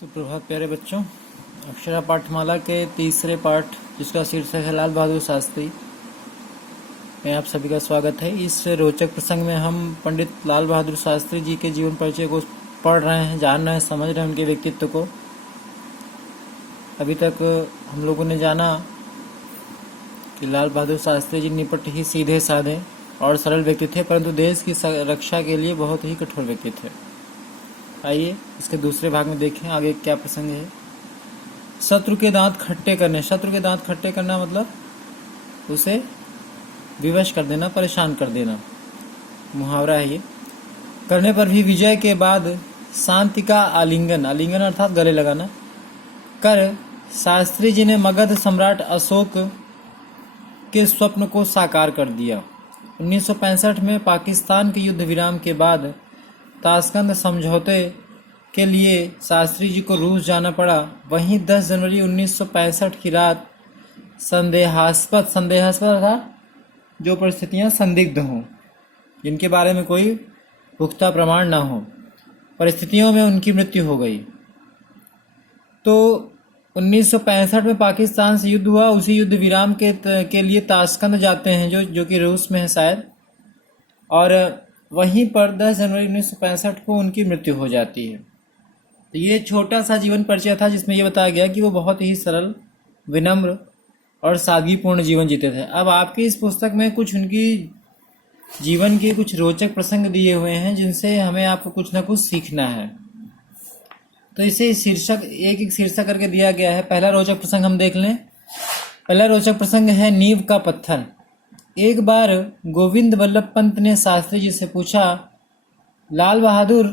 सुप्रभात प्यारे बच्चों। अक्षरा पाठमाला के तीसरे पाठ जिसका शीर्षक है लाल बहादुर शास्त्री में आप सभी का स्वागत है। इस रोचक प्रसंग में हम पंडित लाल बहादुर शास्त्री जी के जीवन परिचय को पढ़ रहे हैं, जान रहे हैं, समझ रहे हैं उनके व्यक्तित्व को। अभी तक हम लोगों ने जाना कि लाल बहादुर शास्त्री जी निपट ही सीधे साधे और सरल व्यक्ति थे, परंतु देश की रक्षा के लिए बहुत ही कठोर व्यक्ति थे। आइए इसके दूसरे भाग में देखें आगे क्या प्रसंग है। शत्रु के दांत खट्टे करने। शत्रु के दांत खट्टे करना मतलब उसे विवश कर देना, परेशान कर देना, मुहावरा है ये। करने पर भी विजय के बाद शांति का आलिंगन, आलिंगन अर्थात गले लगाना, कर शास्त्री जी ने मगध सम्राट अशोक के स्वप्न को साकार कर दिया। 1965 में पाकिस्तान के युद्ध विराम के बाद ताशकंद समझौते के लिए शास्त्री जी को रूस जाना पड़ा। वहीं 10 जनवरी 1965 की रात संदेहास्पद अर्थात जो परिस्थितियां संदिग्ध हों, जिनके बारे में कोई पुख्ता प्रमाण न हो, परिस्थितियों में उनकी मृत्यु हो गई। तो 1965 में पाकिस्तान से युद्ध हुआ। उसी युद्ध विराम के लिए ताशकंद जाते हैं जो कि रूस में है शायद, और वहीं पर 10 जनवरी 1965 को उनकी मृत्यु हो जाती है। तो ये छोटा सा जीवन परिचय था जिसमें ये बताया गया कि वो बहुत ही सरल, विनम्र और सादगीपूर्ण जीवन जीते थे। अब आपकी इस पुस्तक में कुछ उनकी जीवन के कुछ रोचक प्रसंग दिए हुए हैं जिनसे हमें आपको कुछ ना कुछ सीखना है। तो इसे शीर्षक एक शीर्षक करके दिया गया है। पहला रोचक प्रसंग हम देख लें। पहला रोचक प्रसंग है नींव का पत्थर। एक बार गोविंद वल्लभ पंत ने शास्त्री जी से पूछा, लाल बहादुर,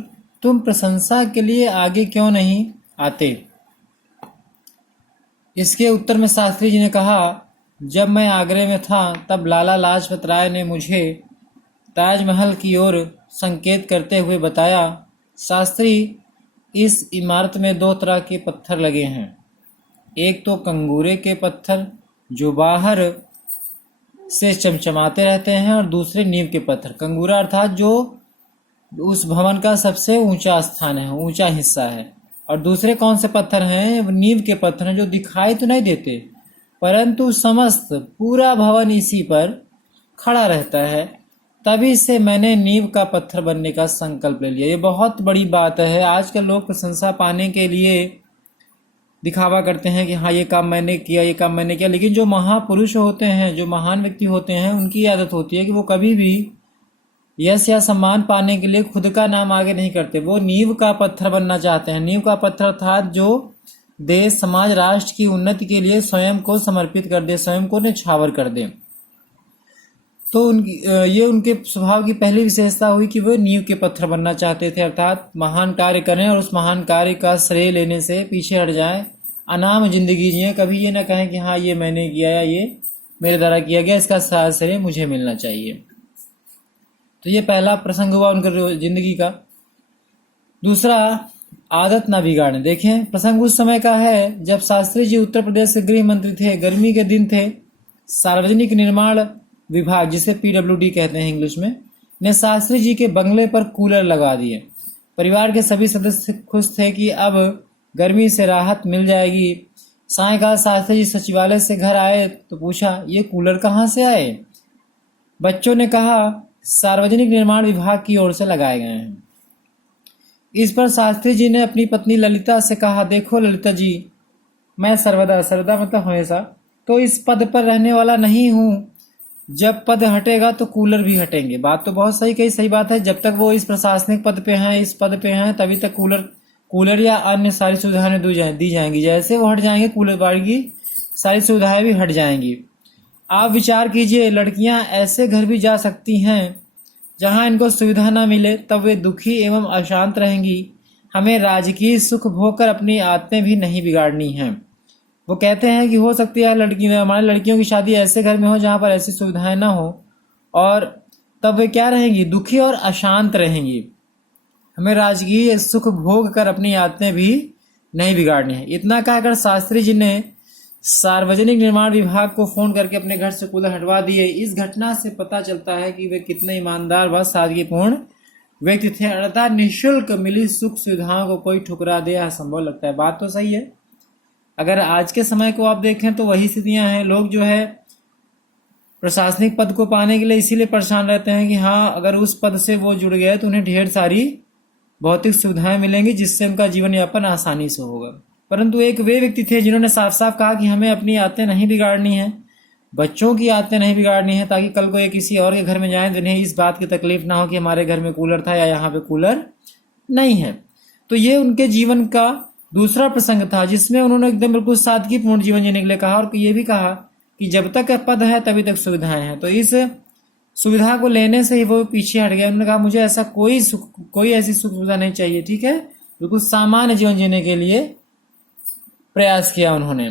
तुम प्रशंसा के लिए आगे क्यों नहीं आते? इसके उत्तर में शास्त्री जी ने कहा, जब मैं आगरे में था तब लाला लाजपत राय ने मुझे ताजमहल की ओर संकेत करते हुए बताया, शास्त्री, इस इमारत में 2 तरह के पत्थर लगे हैं। एक तो कंगूरे के पत्थर जो बाहर से चमचमाते रहते हैं, और दूसरे नींव के पत्थर। कंगूरा अर्थात जो उस भवन का सबसे ऊंचा स्थान है, ऊंचा हिस्सा है। और दूसरे कौन से पत्थर हैं? नींव के पत्थर हैं जो दिखाई तो नहीं देते, परंतु समस्त पूरा भवन इसी पर खड़ा रहता है। तभी से मैंने नींव का पत्थर बनने का संकल्प ले लिया। ये बहुत बड़ी बात है। आजकल लोग प्रशंसा पाने के लिए दिखावा करते हैं कि हाँ ये काम मैंने किया, ये काम मैंने किया, लेकिन जो महापुरुष होते हैं, जो महान व्यक्ति होते हैं, उनकी आदत होती है कि वो कभी भी यश या सम्मान पाने के लिए खुद का नाम आगे नहीं करते। वो नींव का पत्थर बनना चाहते हैं। नींव का पत्थर अर्थात जो देश, समाज, राष्ट्र की उन्नति के लिए स्वयं को समर्पित कर दे, स्वयं को न्यौछावर कर दे। तो ये उनके स्वभाव की पहली विशेषता हुई कि वो नींव के पत्थर बनना चाहते थे, अर्थात महान कार्य करें और उस महान कार्य का श्रेय लेने से पीछे हट जाएं, अनाम जिंदगी जिए। कभी ये ना कहें कि हाँ ये मैंने किया या ये मेरे द्वारा किया गया, इसका श्रेय मुझे मिलना चाहिए। तो ये पहला प्रसंग हुआ उनकी जिंदगी का। दूसरा, आदत ना बिगाड़ें। देखें, प्रसंग उस समय का है जब शास्त्री जी उत्तर प्रदेश के गृह मंत्री थे। गर्मी के दिन थे। सार्वजनिक निर्माण विभाग, जिसे PWD कहते हैं इंग्लिश में, ने शास्त्री जी के बंगले पर कूलर लगा दिए। परिवार के सभी सदस्य खुश थे कि अब गर्मी से राहत मिल जाएगी। सायंकाल शास्त्री जी सचिवालय से घर आए तो पूछा, ये कूलर कहाँ से आए? बच्चों ने कहा, सार्वजनिक निर्माण विभाग की ओर से लगाए गए हैं। इस पर शास्त्री जी ने अपनी पत्नी ललिता से कहा, देखो ललिता जी, मैं सर्वदा मतलब हमेशा तो इस पद पर रहने वाला नहीं हूँ। जब पद हटेगा तो कूलर भी हटेंगे। बात तो बहुत सही कही, सही बात है। जब तक वो इस प्रशासनिक पद पे हैं, इस पद पे हैं, तभी तक कूलर या अन्य सारी सुविधाएं दी जाएंगी। जैसे वो हट जाएंगे, कूलर बाड़ी की सारी सुविधाएं भी हट जाएंगी। आप विचार कीजिए, लड़कियां ऐसे घर भी जा सकती हैं जहां इनको सुविधा ना मिले, तब वे दुखी एवं अशांत रहेंगी। हमें राजकीय सुख भोग कर अपनी आदतें भी नहीं बिगाड़नी हैं। वो कहते हैं कि हो सकती है हमारी लड़कियों की शादी ऐसे घर में हो जहां पर ऐसी सुविधाएं ना हो, और तब वे क्या रहेंगी? दुखी और अशांत रहेंगी। हमें राजकीय सुख भोग कर अपनी आदतें भी नहीं बिगाड़नी है। इतना कहकर शास्त्री जी ने सार्वजनिक निर्माण विभाग को फोन करके अपने घर से कूलर हटवा दिए। इस घटना से पता चलता है कि वे कितने ईमानदार व सादगीपूर्ण व्यक्ति थे, अर्थात निःशुल्क मिली सुख सुविधाओं को कोई ठुकरा दे असंभव लगता है। बात तो सही है। अगर आज के समय को आप देखें तो वही स्थितियां हैं। लोग जो है प्रशासनिक पद को पाने के लिए इसीलिए परेशान रहते हैं कि हाँ, अगर उस पद से वो जुड़ गए तो उन्हें ढेर सारी भौतिक सुविधाएं मिलेंगी जिससे उनका जीवन यापन आसानी से होगा। परंतु एक वे व्यक्ति थे जिन्होंने साफ साफ कहा कि हमें अपनी आदतें नहीं बिगाड़नी है, बच्चों की आदतें नहीं बिगाड़नी है, ताकि कल को ये किसी और के घर में जाएं तो इन्हें इस बात की तकलीफ ना हो कि हमारे घर में कूलर था या यहाँ पे कूलर नहीं है। तो ये उनके जीवन का दूसरा प्रसंग था जिसमें उन्होंने एकदम बिल्कुल सादगीपूर्ण जीवन जीने के लिए कहा, और ये भी कहा कि जब तक पद है तभी तक सुविधाएं हैं। तो इस सुविधा को लेने से ही वो पीछे हट गए। उन्होंने कहा मुझे ऐसा कोई ऐसी सुख सुविधा नहीं चाहिए, ठीक है, बिल्कुल सामान्य जीवन जीने के लिए प्रयास किया उन्होंने।